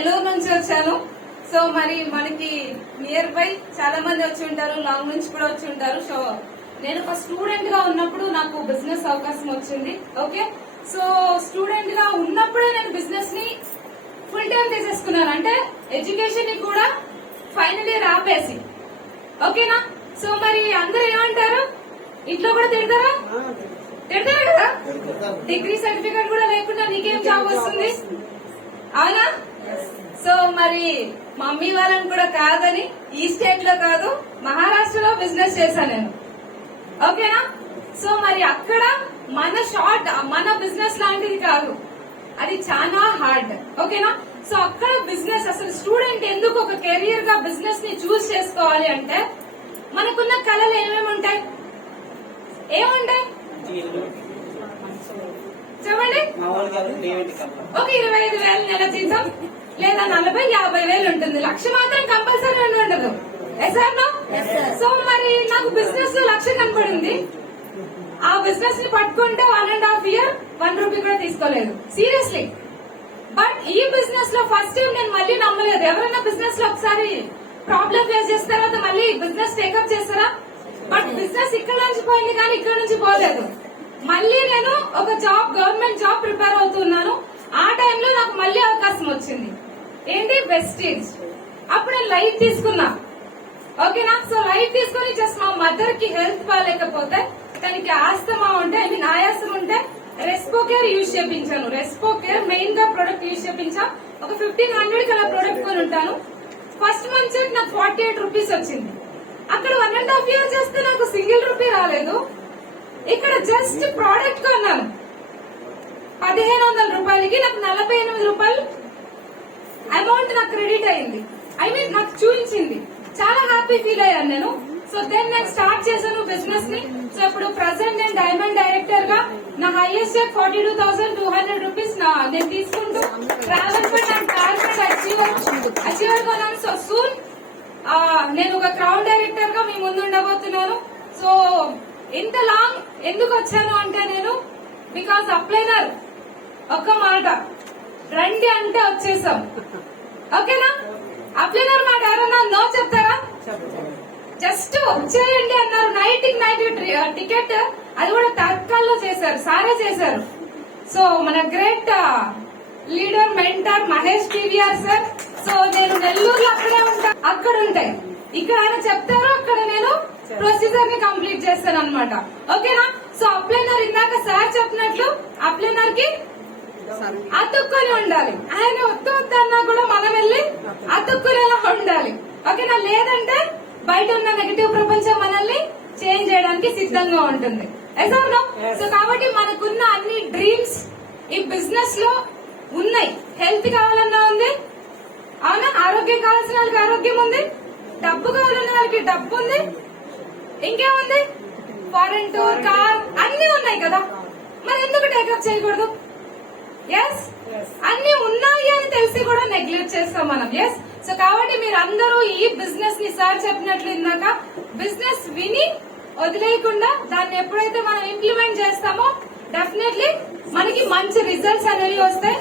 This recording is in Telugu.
నెల్లూరు నుంచి వచ్చాను. సో మరి మనకి నియర్ బై చాలా మంది వచ్చి ఉంటారు, లాంగ్ నుంచి కూడా వచ్చి ఉంటారు. సో నేను ఒక స్టూడెంట్ గా ఉన్నప్పుడు నాకు బిజినెస్ అవకాశం వచ్చింది. ఓకే, సో స్టూడెంట్ గా ఉన్నప్పుడే నేను బిజినెస్ ని ఫుల్ టైం తీసేసుకున్నాను, అంటే ఎడ్యుకేషన్ ని కూడా ఫైనల్ ఇయర్ ఆపేసి. ఓకేనా? సో మరి అందరు ఏమంటారు, ఇంట్లో కూడా తిడతారా? తిడతారా కదా. డిగ్రీ సర్టిఫికేట్ కూడా లేకుండా నీకేం జాబ్ వస్తుంది, అవునా? సో మరి మమ్మీ వాళ్ళని కూడా కాదని ఈ స్టేట్ లో కాదు, మహారాష్ట్రలో బిజినెస్ చేశాను నేను. ఓకేనా? సో మరి అక్కడ మన బిజినెస్ లాంటిది కాదు, అది చాలా హార్డ్. ఓకేనా? సో అక్కడ బిజినెస్, అసలు స్టూడెంట్ ఎందుకు ఒక కెరియర్ గా బిజినెస్ ని చూస్ చేసుకోవాలి అంటే, మనకున్న కళలు ఏమేమి ఉంటాయి, ఏముంటాయి చెప్పండి. ఒక 25,000 నెల జీతం, లేదా 40,000-50,000 ఉంటుంది. 1,00,000 మాత్రం కంపల్సరీ ఉండదు. సో మరి నాకు బిజినెస్ లో 1,00,000 కనపడింది. ఆ బిజినెస్ ని పట్టుకుంటే 1.5 year 1 రూపీ కూడా తీసుకోలేదు, సీరియస్లీ. బట్ ఈ బిజినెస్ లో ఫస్ట్ టైం నేను మళ్ళీ నమ్మలేదు. ఎవరైనా బిజినెస్ లో ఒకసారి ప్రాబ్లం ఫేస్ చేసిన తర్వాత మళ్ళీ బిజినెస్ టేకప్ చేస్తారా? బట్ బిజినెస్ ఇక్కడ నుంచి పోయింది కానీ ఇక్కడ నుంచి పోలేదు. మళ్ళీ నేను ఒక గవర్నమెంట్ జాబ్ ప్రిపేర్ అవుతున్నాను. ఆ టైంలో నాకు మళ్ళీ అవకాశం వచ్చింది. ఏంటి? వెస్టేజ్. అప్పుడు నేను లైట్ తీసుకున్నా. ఓకేనా? సో లైట్ తీసుకుని జస్ట్ మా మదర్ కి హెల్త్ బాగాలేకపోతే, తనకి ఆస్తమా ఉంటే, ఐ మీన్ ఆయాసం ఉంటే రెస్పోకేర్ యూజ్ చేయించాను. రెస్పోకేర్ మెయిన్ గా ప్రొడక్ట్ యూజ్ చేయించా. ఒక 1,500 అలా ప్రొడక్ట్ కొని ఉంటాను. ఫస్ట్ మంత్ చెక్ నాకు 48 రూపీస్ వచ్చింది. అక్కడ 1.5 year చేస్తే నాకు సింగిల్ రూపీ రాలేదు. ఇక్కడ జస్ట్ ప్రోడక్ట్ కొన్నాను 1,500 రూపాయలకి, నాకు 48 రూపాయలు అమౌంట్ నాకు క్రెడిట్ అయింది. ఐ మీన్ నాకు చూపించింది. చాలా హ్యాపీ ఫీల్ అయ్యాను నేను. సో దెన్ నేను స్టార్ట్ చేశాను బిజినెస్ ని. సో ఇప్పుడు ప్రెసెంట్ నేను డైమండ్ డైరెక్టర్ గా నా హైయెస్ట్ చెక్ 42,200 రూపీస్ నేను తీసుకుంటూ travel fund and car fund achiever కొన్నాను. సో సూన్ నేను ఒక క్రౌన్ డైరెక్టర్ గా మీ ముందు ఉండబోతున్నాను. సో ఇంత లాంగ్ ఎందుకు వచ్చాను అంటే, నేను బికాస్ అప్లైనర్ ఒక్క మాట రండి అంటే వచ్చేసాం. ఓకేనా? అప్లైనర్ మాట ఎవరన్నా నో చెప్తారా? జస్ట్ వచ్చేయండి అన్నారు. నైట్ టికెట్, అది కూడా తత్కాల్లో చేశారు, సారే చేశారు. సో మన great leader mentor Mahesh TVR sir. So నేను నెల్లూరులో అక్కడే ఉంటా, అక్కడ ఉంటాయి. ఇక్కడ ఆయన చెప్తారు, అక్కడ నేను ప్రొసీజర్ ని కంప్లీట్ చేస్తాను అనమాట. ఓకేనా? సో అప్లైనర్ ఇందాక సార్ చెప్పినట్లు అప్లైనర్ కి అతుక్కొని ఉండాలి. ఆయన వద్దు వద్దన్నా కూడా మనం వెళ్ళి అతుక్కునేలా ఉండాలి. ఓకేనా? లేదంటే బయట ఉన్న నెగటివ్ ప్రపంచం మనల్ని చేంజ్ చేయడానికి సిద్ధంగా ఉంటుంది. సో కాబట్టి మనకున్న అన్ని డ్రీమ్స్ ఈ బిజినెస్ లో ఉన్నాయి. హెల్త్ కావాలన్నా ఉంది, అవునా? ఆరోగ్యం కావాల్సిన వాళ్ళకి ఆరోగ్యం ఉంది, డబ్బు కావాలన్న వాళ్ళకి డబ్బు ఉంది, ఇంకేముంది? ఫారెన్ టూర్, కార్ అన్ని ఉన్నాయి కదా. మరి ఎందుకు టేకప్ చేయకూడదు? ఎస్, అన్ని ఉన్నాయి అని తెలిసి కూడా నెగ్లెక్ట్ చేస్తాం మనం. ఎస్. సో కాబట్టి మీరు అందరూ ఈ బిజినెస్ ని సార్ చెప్పినట్లు ఇందాక బిజినెస్ విని వదిలేయకుండా దాన్ని ఎప్పుడైతే మనం ఇంప్లిమెంట్ చేస్తామో డెఫినెట్లీ మనకి మంచి రిజల్ట్స్ అనేవి వస్తాయి.